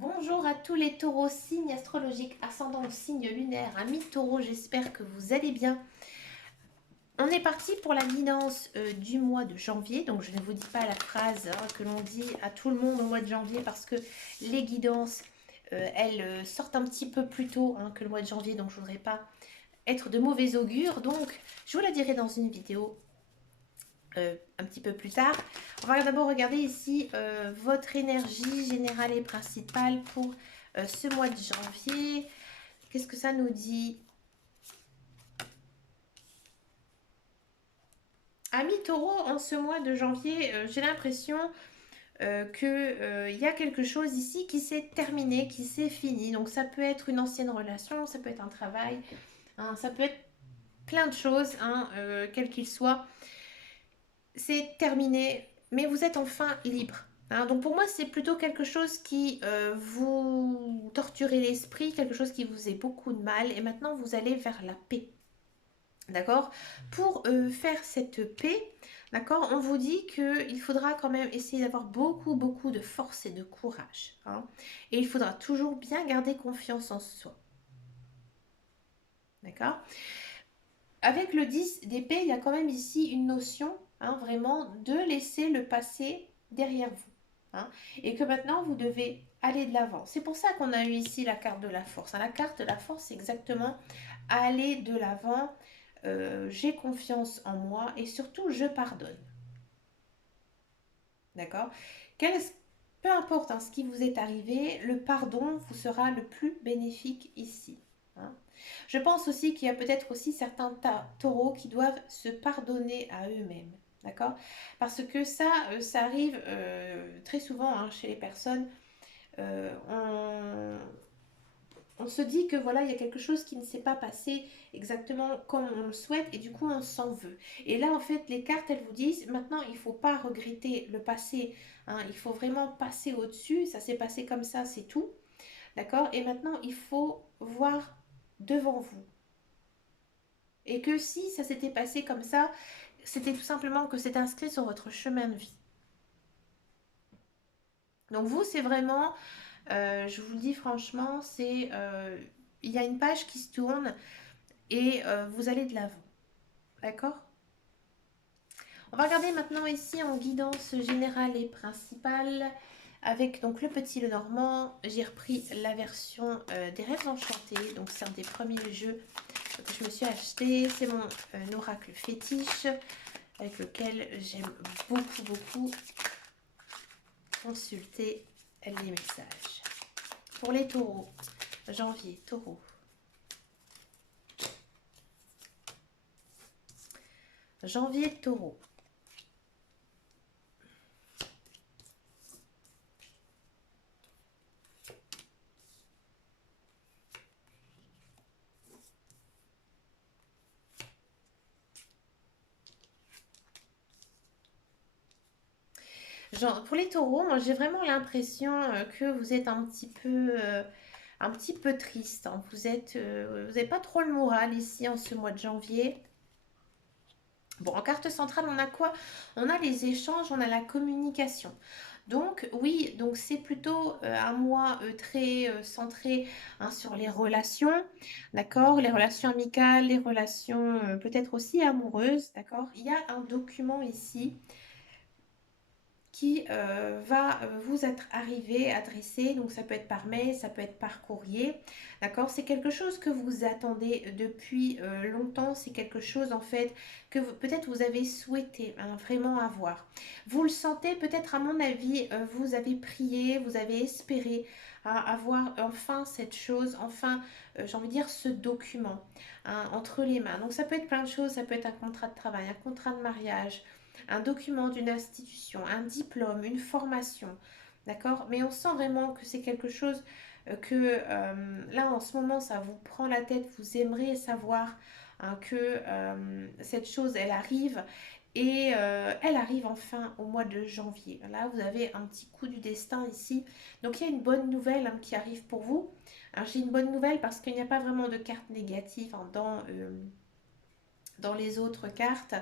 Bonjour à tous les taureaux, signes astrologiques, ascendant au signe lunaire, amis taureaux, j'espère que vous allez bien. On est parti pour la guidance du mois de janvier, donc je ne vous dis pas la phrase que l'on dit à tout le monde au mois de janvier parce que les guidances, elles sortent un petit peu plus tôt que le mois de janvier, donc je ne voudrais pas être de mauvais augure, donc je vous la dirai dans une vidéo un petit peu plus tard. On va d'abord regarder ici votre énergie générale et principale pour ce mois de janvier. Qu'est-ce que ça nous dit? Amis taureau, en ce mois de janvier, j'ai l'impression qu'il y a quelque chose ici qui s'est terminé, qui s'est fini. Donc ça peut être une ancienne relation, ça peut être un travail, ça peut être plein de choses, quel qu'il soit. C'est terminé, mais vous êtes enfin libre. Donc pour moi, c'est plutôt quelque chose qui vous torturez l'esprit, quelque chose qui vous fait beaucoup de mal, et maintenant vous allez vers la paix. D'accord? Pour faire cette paix, d'accord, on vous dit qu'il faudra quand même essayer d'avoir beaucoup de force et de courage. Et il faudra toujours bien garder confiance en soi. D'accord? Avec le 10 d'épée, il y a quand même ici une notion, vraiment, de laisser le passé derrière vous. Et que maintenant, vous devez aller de l'avant. C'est pour ça qu'on a eu ici la carte de la force. La carte de la force, c'est exactement aller de l'avant. J'ai confiance en moi et surtout, je pardonne. D'accord? Peu importe ce qui vous est arrivé, le pardon vous sera le plus bénéfique ici. Je pense aussi qu'il y a peut-être aussi certains taureaux qui doivent se pardonner à eux-mêmes. D'accord? Parce que ça arrive très souvent chez les personnes. On se dit que voilà, il y a quelque chose qui ne s'est pas passé exactement comme on le souhaite et du coup on s'en veut. Et là en fait les cartes elles vous disent maintenant il ne faut pas regretter le passé, il faut vraiment passer au-dessus, ça s'est passé comme ça, c'est tout. D'accord? Et maintenant il faut voir devant vous. Et que si ça s'était passé comme ça, c'était tout simplement que c'est inscrit sur votre chemin de vie. Donc vous, c'est vraiment, je vous le dis franchement, il y a une page qui se tourne et vous allez de l'avant. D'accord? On va regarder maintenant ici en guidance générale et principale avec donc le petit le normand. J'ai repris la version des rêves enchantés. Donc c'est un des premiers jeux que je me suis acheté. C'est mon oracle fétiche avec lequel j'aime beaucoup consulter les messages. Pour les taureaux, janvier, taureau. Janvier, taureau. Pour les taureaux, moi j'ai vraiment l'impression que vous êtes un petit peu triste. Vous n'avez pas trop le moral ici en ce mois de janvier. Bon, en carte centrale, on a quoi? On a les échanges, on a la communication. Donc oui, donc c'est plutôt un mois très centré sur les relations, d'accord? Les relations amicales, les relations peut-être aussi amoureuses, d'accord? Il y a un document ici qui va vous être arrivé, adressé, donc ça peut être par mail, ça peut être par courrier, d'accord? C'est quelque chose que vous attendez depuis longtemps, c'est quelque chose en fait que peut-être vous avez souhaité vraiment avoir. Vous le sentez peut-être à mon avis, vous avez prié, vous avez espéré avoir enfin cette chose, enfin j'ai envie de dire ce document entre les mains. Donc ça peut être plein de choses, ça peut être un contrat de travail, un contrat de mariage, un document d'une institution, un diplôme, une formation, d'accord? Mais on sent vraiment que c'est quelque chose là en ce moment ça vous prend la tête, vous aimeriez savoir que cette chose elle arrive et elle arrive enfin au mois de janvier. Là vous avez un petit coup du destin ici, donc il y a une bonne nouvelle qui arrive pour vous. Alors j'ai une bonne nouvelle parce qu'il n'y a pas vraiment de carte négative dans les autres cartes.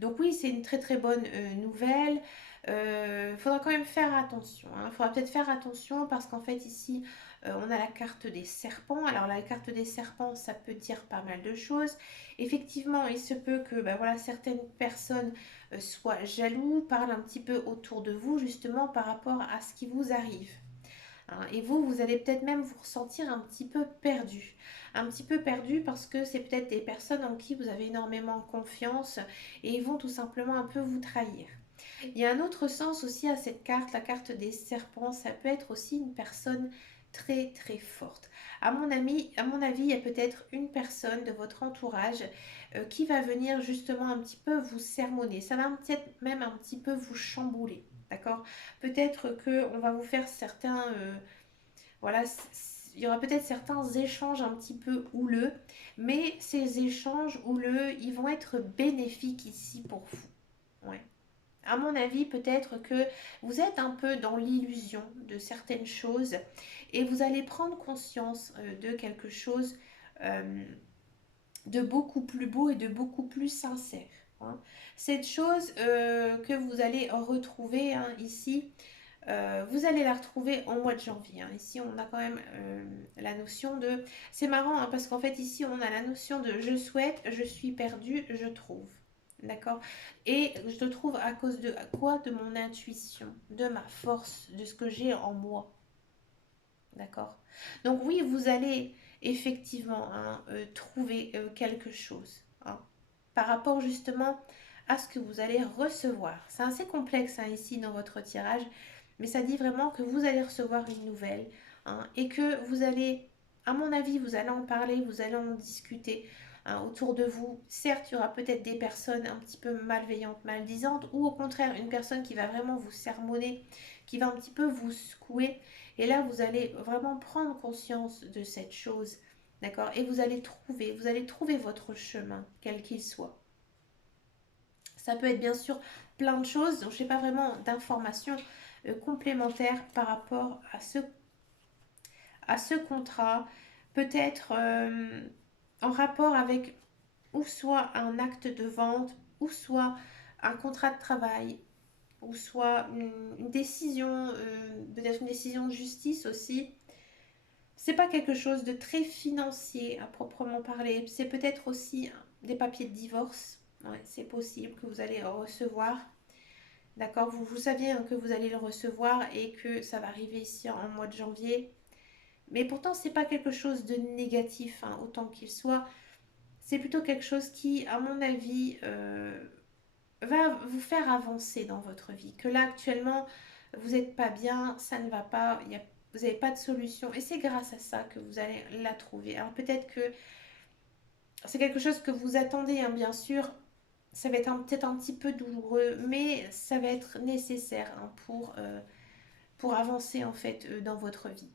Donc oui, c'est une très bonne nouvelle. Il faudra quand même faire attention. Il faudra peut-être faire attention parce qu'en fait ici, on a la carte des serpents. Alors la carte des serpents, ça peut dire pas mal de choses. Effectivement, il se peut que ben, voilà, certaines personnes soient jaloux, parlent un petit peu autour de vous justement par rapport à ce qui vous arrive. Et vous, vous allez peut-être même vous ressentir un petit peu perdu. Un petit peu perdu parce que c'est peut-être des personnes en qui vous avez énormément confiance et ils vont tout simplement un peu vous trahir. Il y a un autre sens aussi à cette carte, la carte des serpents. Ça peut être aussi une personne très très forte. À mon avis, il y a peut-être une personne de votre entourage qui va venir justement un petit peu vous sermonner. Ça va peut-être même un petit peu vous chambouler. D'accord. Peut-être que on va vous faire certains, voilà, il y aura peut-être certains échanges un petit peu houleux, mais ces échanges houleux, ils vont être bénéfiques ici pour vous. Ouais. À mon avis, peut-être que vous êtes un peu dans l'illusion de certaines choses et vous allez prendre conscience de quelque chose euh, de beaucoup plus beau et de beaucoup plus sincère. Hein. Cette chose que vous allez retrouver ici, vous allez la retrouver en mois de janvier. Hein. Ici, on a quand même la notion de... C'est marrant hein, parce qu'en fait, ici, on a la notion de je souhaite, je suis perdu, je trouve. D'accord. Et je te trouve à cause de quoi? De mon intuition, de ma force, de ce que j'ai en moi. D'accord. Donc oui, vous allez effectivement hein, trouver quelque chose hein, par rapport justement à ce que vous allez recevoir. C'est assez complexe hein, ici dans votre tirage, mais ça dit vraiment que vous allez recevoir une nouvelle hein, et que vous allez, à mon avis, vous allez en parler, vous allez en discuter hein, autour de vous. Certes, il y aura peut-être des personnes un petit peu malveillantes, maldisantes, ou au contraire une personne qui va vraiment vous sermonner, qui va un petit peu vous secouer. Et là, vous allez vraiment prendre conscience de cette chose, d'accord? Et vous allez trouver votre chemin, quel qu'il soit. Ça peut être bien sûr plein de choses, donc je n'ai pas vraiment d'informations complémentaires par rapport à ce contrat. Peut-être en rapport avec ou soit un acte de vente, ou soit un contrat de travail, ou soit une décision, peut-être une décision de justice aussi. C'est pas quelque chose de très financier à proprement parler. C'est peut-être aussi des papiers de divorce. Ouais, c'est possible que vous allez recevoir. D'accord, vous saviez hein, que vous allez le recevoir et que ça va arriver ici en mois de janvier. Mais pourtant, c'est pas quelque chose de négatif, hein, autant qu'il soit. C'est plutôt quelque chose qui, à mon avis, va vous faire avancer dans votre vie. Que là, actuellement, vous n'êtes pas bien, ça ne va pas, vous n'avez pas de solution. Et c'est grâce à ça que vous allez la trouver. Alors peut-être que c'est quelque chose que vous attendez, hein, bien sûr. Ça va être peut-être un petit peu douloureux, mais ça va être nécessaire hein, pour avancer en fait dans votre vie.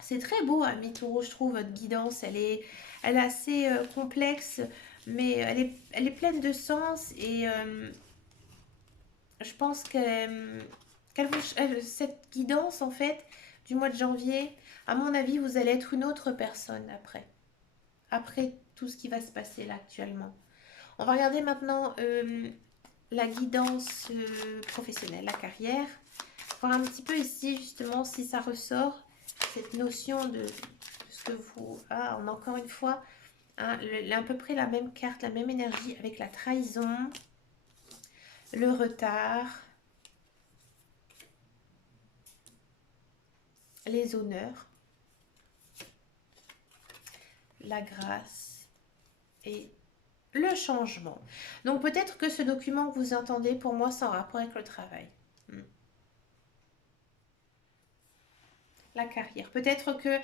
C'est très beau, Ami Taureau, je trouve, votre guidance. Elle est assez complexe, mais elle est pleine de sens et je pense cette guidance, en fait, du mois de janvier, à mon avis, vous allez être une autre personne après. Après tout ce qui va se passer là actuellement. On va regarder maintenant la guidance professionnelle, la carrière. Voir un petit peu ici, justement, si ça ressort, cette notion de ce que vous... Ah, on a encore une fois hein, à peu près la même carte, la même énergie avec la trahison, le retard, les honneurs, la grâce et le changement. Donc peut-être que ce document que vous entendez, pour moi, c'est en rapport avec le travail. La carrière. Peut-être que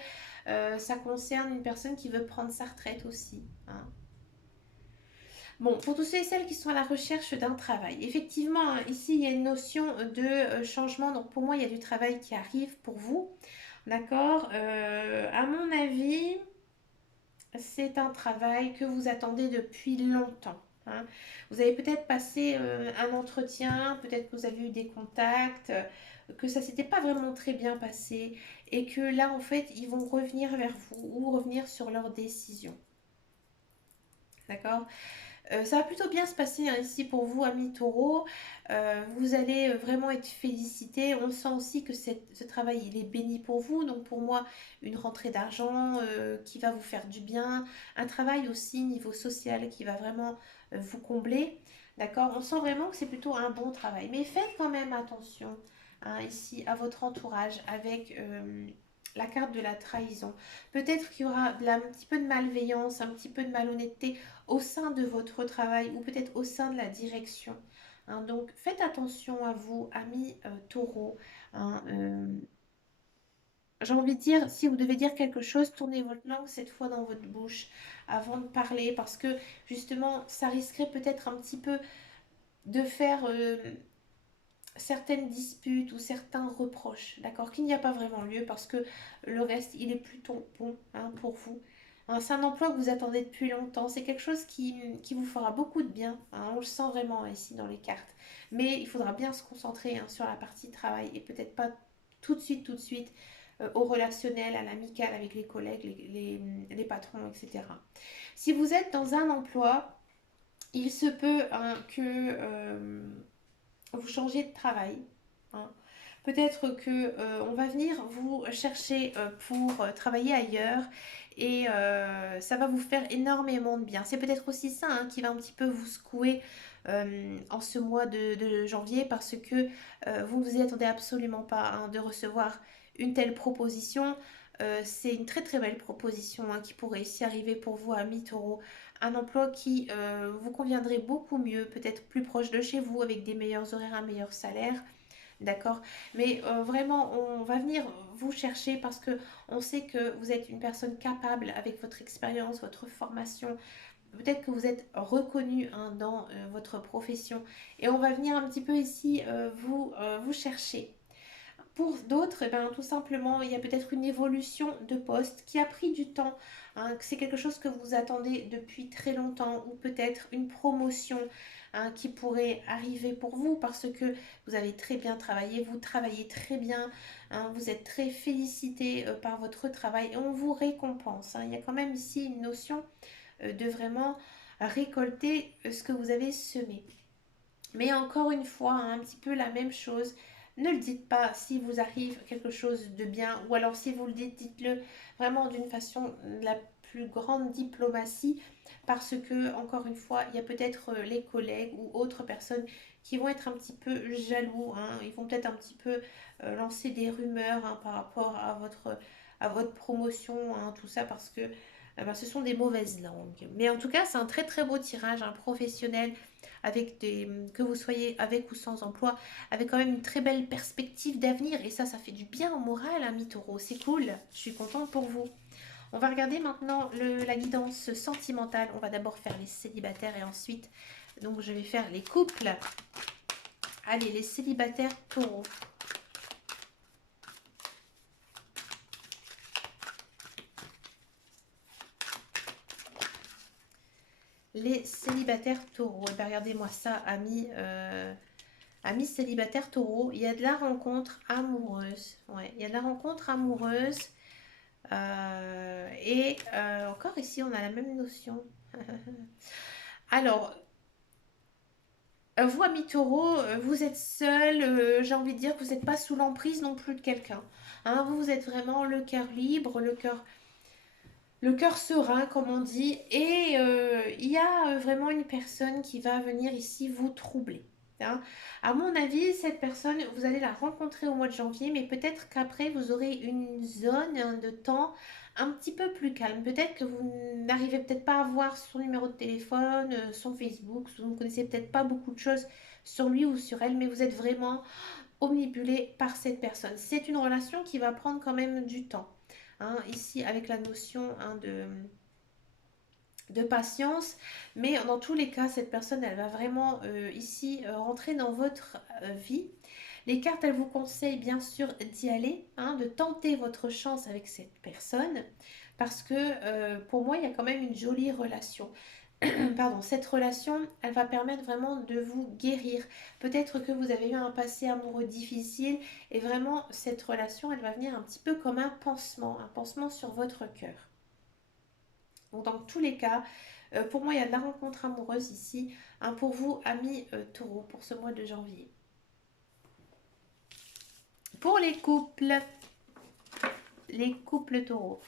ça concerne une personne qui veut prendre sa retraite aussi. Hein. Bon, pour tous ceux et celles qui sont à la recherche d'un travail, effectivement, hein, ici, il y a une notion de changement. Donc, pour moi, il y a du travail qui arrive pour vous. D'accord. À mon avis, c'est un travail que vous attendez depuis longtemps. Hein. Vous avez peut-être passé un entretien, peut-être que vous avez eu des contacts, que ça s'était pas vraiment très bien passé et que là, en fait, ils vont revenir vers vous ou revenir sur leur décision. D'accord. Ça va plutôt bien se passer hein, ici pour vous, amis taureaux. Vous allez vraiment être félicité. On sent aussi que ce travail, il est béni pour vous. Donc pour moi, une rentrée d'argent qui va vous faire du bien. Un travail aussi niveau social qui va vraiment vous combler. D'accord? On sent vraiment que c'est plutôt un bon travail. Mais faites quand même attention hein, ici à votre entourage avec la carte de la trahison. Peut-être qu'il y aura un petit peu de malveillance, un petit peu de malhonnêteté au sein de votre travail ou peut-être au sein de la direction. Hein. Donc faites attention à vous, amis taureaux. Hein, j'ai envie de dire, si vous devez dire quelque chose, tournez votre langue cette fois dans votre bouche avant de parler parce que justement, ça risquerait peut-être un petit peu de faire certaines disputes ou certains reproches, d'accord, qu'il n'y a pas vraiment lieu parce que le reste, il est plutôt bon hein, pour vous. Hein, c'est un emploi que vous attendez depuis longtemps, c'est quelque chose qui vous fera beaucoup de bien, hein, on le sent vraiment ici dans les cartes. Mais il faudra bien se concentrer hein, sur la partie travail et peut-être pas tout de suite, au relationnel, à l'amical avec les collègues, les patrons, etc. Si vous êtes dans un emploi, il se peut hein, que vous changez de travail. Hein. Peut-être que on va venir vous chercher pour travailler ailleurs et ça va vous faire énormément de bien. C'est peut-être aussi ça hein, qui va un petit peu vous secouer en ce mois de janvier parce que vous ne vous y attendez absolument pas hein, de recevoir une telle proposition. C'est une très très belle proposition hein, qui pourrait ici arriver pour vous à mi-taureau. Un emploi qui vous conviendrait beaucoup mieux, peut-être plus proche de chez vous, avec des meilleurs horaires, un meilleur salaire. D'accord? Mais vraiment, on va venir vous chercher parce que on sait que vous êtes une personne capable avec votre expérience, votre formation. Peut-être que vous êtes reconnu hein, dans votre profession. Et on va venir un petit peu ici vous chercher. Pour d'autres, eh ben, tout simplement, il y a peut-être une évolution de poste qui a pris du temps, hein, que c'est quelque chose que vous attendez depuis très longtemps, ou peut-être une promotion hein, qui pourrait arriver pour vous parce que vous avez très bien travaillé, vous travaillez très bien, hein, vous êtes très félicité par votre travail et on vous récompense. Hein. Il y a quand même ici une notion de vraiment récolter ce que vous avez semé. Mais encore une fois, hein, un petit peu la même chose. Ne le dites pas si vous arrive quelque chose de bien, ou alors si vous le dites, dites-le vraiment d'une façon de la plus grande diplomatie, parce que, encore une fois, il y a peut-être les collègues ou autres personnes qui vont être un petit peu jaloux, hein. Ils vont peut-être un petit peu lancer des rumeurs hein, par rapport à votre promotion, hein, tout ça, parce que ben, ce sont des mauvaises langues. Mais en tout cas, c'est un très très beau tirage, un professionnel avec que vous soyez avec ou sans emploi, avec quand même une très belle perspective d'avenir. Et ça fait du bien au moral, hein, mi-taureau. C'est cool. Je suis contente pour vous. On va regarder maintenant la guidance sentimentale. On va d'abord faire les célibataires et ensuite, donc je vais faire les couples. Allez, les célibataires taureaux. Les célibataires taureaux. Et bien, regardez-moi ça, amis. Amis célibataires taureaux, il y a de la rencontre amoureuse. Ouais, il y a de la rencontre amoureuse. Et encore ici, on a la même notion. Alors, vous, amis taureaux, vous êtes seul. J'ai envie de dire que vous n'êtes pas sous l'emprise non plus de quelqu'un. Hein, vous êtes vraiment le cœur libre, le cœur serein, comme on dit, et il y a vraiment une personne qui va venir ici vous troubler. Hein. À mon avis, cette personne, vous allez la rencontrer au mois de janvier, mais peut-être qu'après, vous aurez une zone hein, de temps un petit peu plus calme. Peut-être que vous n'arrivez peut-être pas à voir son numéro de téléphone, son Facebook, vous ne connaissez peut-être pas beaucoup de choses sur lui ou sur elle, mais vous êtes vraiment omnibulé par cette personne. C'est une relation qui va prendre quand même du temps. Hein, ici, avec la notion hein, de patience, mais dans tous les cas, cette personne, elle va vraiment ici rentrer dans votre vie. Les cartes, elles vous conseillent bien sûr d'y aller, hein, de tenter votre chance avec cette personne, parce que pour moi, il y a quand même une jolie relation. Pardon, cette relation, elle va permettre vraiment de vous guérir. Peut-être que vous avez eu un passé amoureux difficile et vraiment cette relation, elle va venir un petit peu comme un pansement sur votre cœur. Donc dans tous les cas, Pour moi, il y a de la rencontre amoureuse ici, hein, pour vous, amis taureaux, pour ce mois de janvier. Pour les couples taureaux.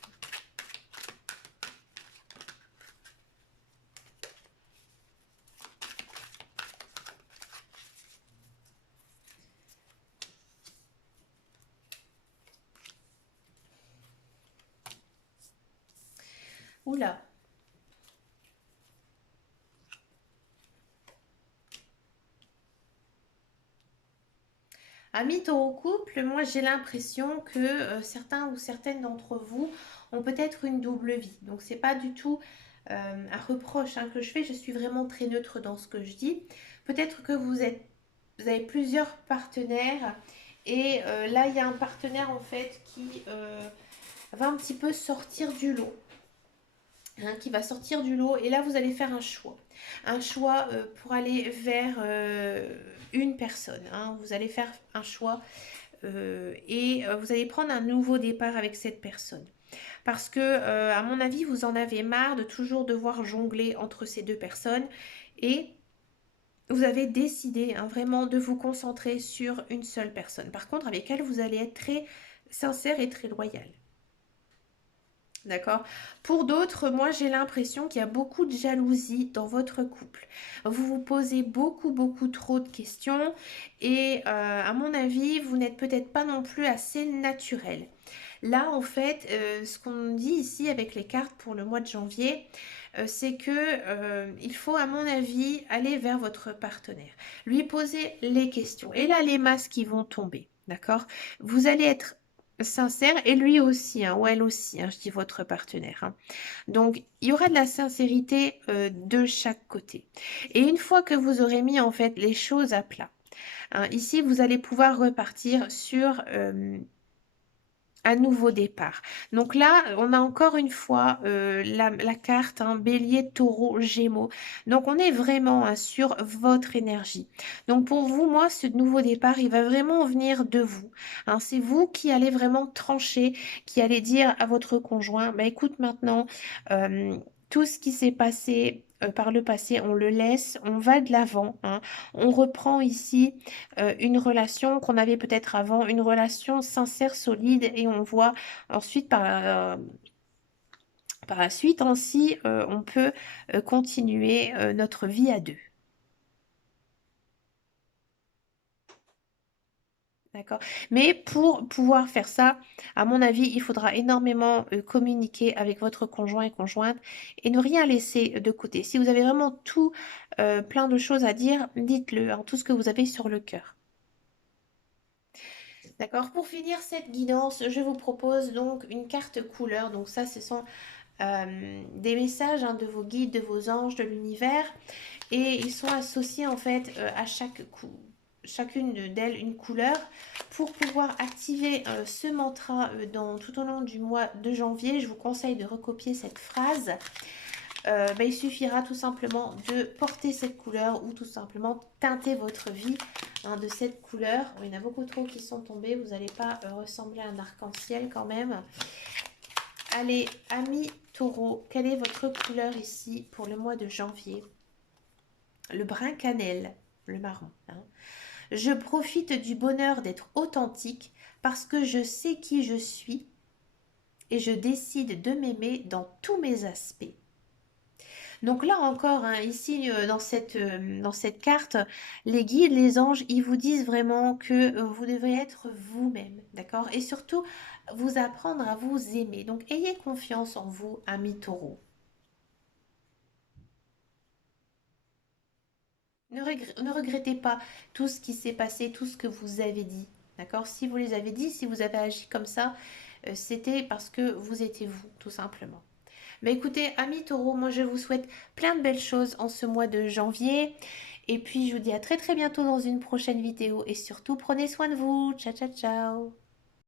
Oula. Amis taureau couple, moi j'ai l'impression que certains ou certaines d'entre vous ont peut-être une double vie. Donc c'est pas du tout un reproche hein, que je fais, je suis vraiment très neutre dans ce que je dis. Peut-être que vous avez plusieurs partenaires et là il y a un partenaire en fait qui va un petit peu sortir du lot. Hein, qui va sortir du lot et là vous allez faire un choix pour aller vers une personne, hein. Vous allez faire un choix et vous allez prendre un nouveau départ avec cette personne parce que à mon avis vous en avez marre de toujours devoir jongler entre ces deux personnes et vous avez décidé hein, vraiment de vous concentrer sur une seule personne. Par contre avec elle vous allez être très sincère et très loyal. D'accord. Pour d'autres, moi j'ai l'impression qu'il y a beaucoup de jalousie dans votre couple. Vous vous posez beaucoup trop de questions et à mon avis, vous n'êtes peut-être pas non plus assez naturel. Là, en fait, ce qu'on dit ici avec les cartes pour le mois de janvier, c'est que il faut, à mon avis, aller vers votre partenaire, lui poser les questions. Et là, les masques qui vont tomber, d'accord? Vous allez être sincère et lui aussi, hein, ou elle aussi, hein, je dis votre partenaire. Hein. Donc, il y aura de la sincérité de chaque côté. Et une fois que vous aurez mis en fait les choses à plat, hein, ici, vous allez pouvoir repartir sur un nouveau départ. Donc là, on a encore une fois la carte hein, bélier, taureau, gémeaux. Donc on est vraiment hein, sur votre énergie. Donc pour vous, moi, ce nouveau départ, il va vraiment venir de vous. Hein, c'est vous qui allez vraiment trancher, qui allez dire à votre conjoint, bah, écoute maintenant, tout ce qui s'est passé par le passé, on le laisse, on va de l'avant. Hein. On reprend ici une relation qu'on avait peut-être avant, une relation sincère, solide, et on voit ensuite par la suite ainsi, on peut continuer notre vie à deux. D'accord. Mais pour pouvoir faire ça, à mon avis, il faudra énormément communiquer avec votre conjoint et conjointe et ne rien laisser de côté. Si vous avez vraiment tout, plein de choses à dire, dites-le, hein, tout ce que vous avez sur le cœur. D'accord. Pour finir cette guidance, je vous propose donc une carte couleur. Donc ça, ce sont des messages hein, de vos guides, de vos anges, de l'univers. Et ils sont associés en fait à chacune d'elles une couleur pour pouvoir activer ce mantra tout au long du mois de janvier. Je vous conseille de recopier cette phrase. Il suffira tout simplement de porter cette couleur ou tout simplement teinter votre vie hein, de cette couleur. Il y en a beaucoup trop qui sont tombés, vous n'allez pas ressembler à un arc-en-ciel quand même. Allez, amis taureau, quelle est votre couleur ici pour le mois de janvier? Le brun cannelle, le marron. Hein. Je profite du bonheur d'être authentique parce que je sais qui je suis et je décide de m'aimer dans tous mes aspects. Donc là encore, hein, ici dans cette carte, les guides, les anges, ils vous disent vraiment que vous devez être vous-même, d'accord? Et surtout, vous apprendre à vous aimer. Donc ayez confiance en vous, amis taureaux. Ne regrettez pas tout ce qui s'est passé, tout ce que vous avez dit, d'accord? Si vous les avez dit, si vous avez agi comme ça, c'était parce que vous étiez vous, tout simplement. Mais écoutez, amis taureaux, moi je vous souhaite plein de belles choses en ce mois de janvier. Et puis je vous dis à très bientôt dans une prochaine vidéo. Et surtout, prenez soin de vous. Ciao, ciao, ciao.